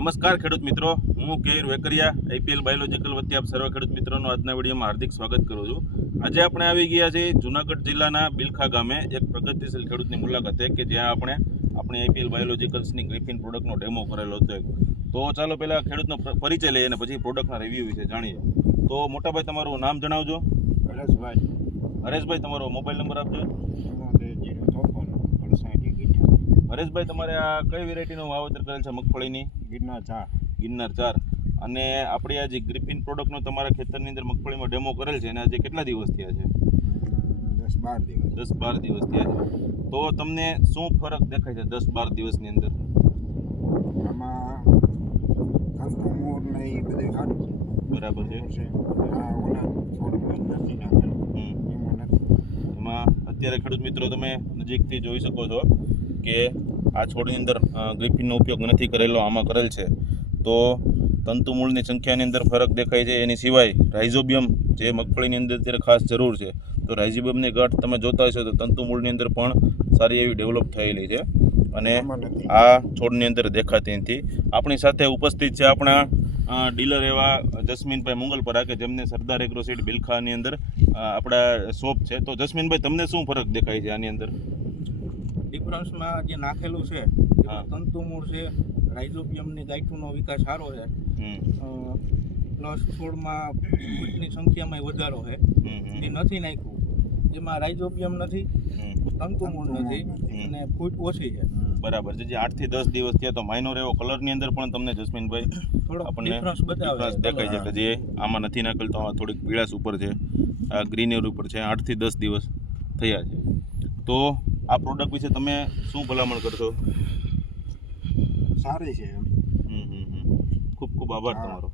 નમસ્કાર ખેડૂત મિત્રો. હું કેર વેકરિયા આઈપીએલ બાયોલોજીકલ વતી આપ સર્વ ખેડૂત મિત્રોનું આજના વિડીયોમાં હાર્દિક સ્વાગત કરું છું. આજે આપણે આવી ગયા છીએ જુનાગઢ જિલ્લાના બિલખા ગામે એક પ્રગતિશીલ ખેડૂતની મુલાકાતે કે જ્યાં આપણે આપણી આઈપીએલ બાયોલોજીકલ્સની ગ્રીફિન પ્રોડક્ટનો ડેમો કરેલો હતો તો ચાલો પહેલાં ખેડૂતનો પરિચય લઈએ અને પછી પ્રોડક્ટના રિવ્યૂ વિશે જાણીએ. તો મોટાભાઈ તમારું નામ જણાવજો. હરેશભાઈ. હરેશભાઈ તમારો મોબાઈલ નંબર આપજો. હરેશભાઈ તમારે આ કઈ વેરાયટીનું વાવેતર કરેલ છે મગફળીની? ગિરનાર ચા ગિરનાર ચાર. અને આપણી આ જે ગ્રીફિન પ્રોડક્ટનો તમારા ખેતરની અંદર મગફળીમાં ડેમો કરેલ છે અને આજે કેટલા દિવસ થયા છે? દસ બાર દિવસ. દસ બાર દિવસ થયા છે. તો તમને શું ફરક દેખાય છે દસ બાર દિવસની અંદર? આમાં મોર ને એ બધું સારું બરાબર છે. એમાં અત્યારે ખેડૂત મિત્રો તમે નજીકથી જોઈ શકો છો. કે આ છોડની અંદર ગ્રીફિનનો ઉપયોગ નથી કરેલો આમાં કરેલ છે. તો તંતુમૂળની સંખ્યાની અંદર ફરક દેખાય છે. એની સિવાય રાઇઝોબિયમ જે મગફળીની અંદર અત્યારે ખાસ જરૂર છે. તો રાઇઝોબિયમની ગાંઠ તમે જોતા હશો તો તંતુમૂળની અંદર પણ સારી એવી ડેવલપ થયેલી છે. અને આ છોડની અંદર દેખાતી નથી. આપણી સાથે ઉપસ્થિત છે આપણા ડીલર એવા જસ્મીનભાઈ મુંગલપરા કે જેમને સરદાર એગ્રો સીડ બિલખાની અંદર આપણા શોપ છે. તો જસ્મીનભાઈ તમને શું ફરક દેખાય છે આની અંદર? ડિફરન્સમાં જે નાખેલું છે. એમાં તંતુમૂળ છે રાઇઝોબિયમની ગાયઠુંનો વિકાસ સારો છે. પ્લસ છોડમાં ફૂટની સંખ્યામાં વધારો છે. એ નથી નાખ્યું. જેમાં રાઇઝોબિયમ નથી. તંતુમૂળ નથી. અને ફૂટ ઓછી છે. બરાબર છે. જે આઠથી દસ દિવસ થયા તો માઇનોર એવો કલરની અંદર પણ તમને જસ્મીનભાઈ થોડો આપણને ડિફરન્સ દેખાય છે કે જે આમાં નથી નાખેલ તો આ થોડીક પીળાશ ઉપર છે. આ ગ્રીનર ઉપર છે. આઠથી દસ દિવસ થયા છે. તો આ પ્રોડક્ટ વિશે તમે શું ભલામણ કરશો? સારી છે એમ. હમ હમ હમ. ખૂબ ખૂબ આભાર તમારો.